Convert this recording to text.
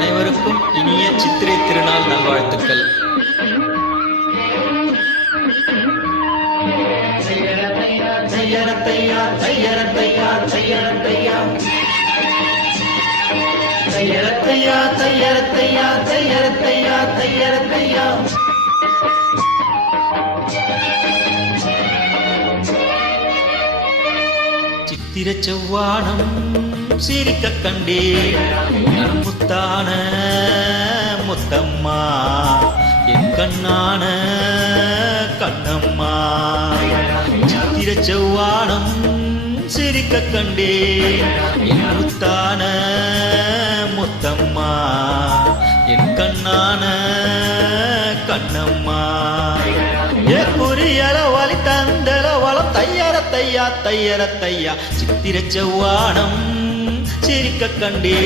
அனைவருக்கும் இனிய சித்திரை திருநாள் நல்வாழ்த்துக்கள். சித்திர செவ்வானம் சிரிக்க கண்டே முத்தான முத்தம்மா என் கண்ணான கண்ணம்மா. சித்திர செவ்வானம் சிரிக்க கண்டே என் முத்தான முத்தம்மா என் கண்ணான கண்ணம்மா. புரியல வழி தந்தல வளம் தையரத்தையா தையரத்தையா. சித்திர செவ்வானம் சிரிக்க கண்டே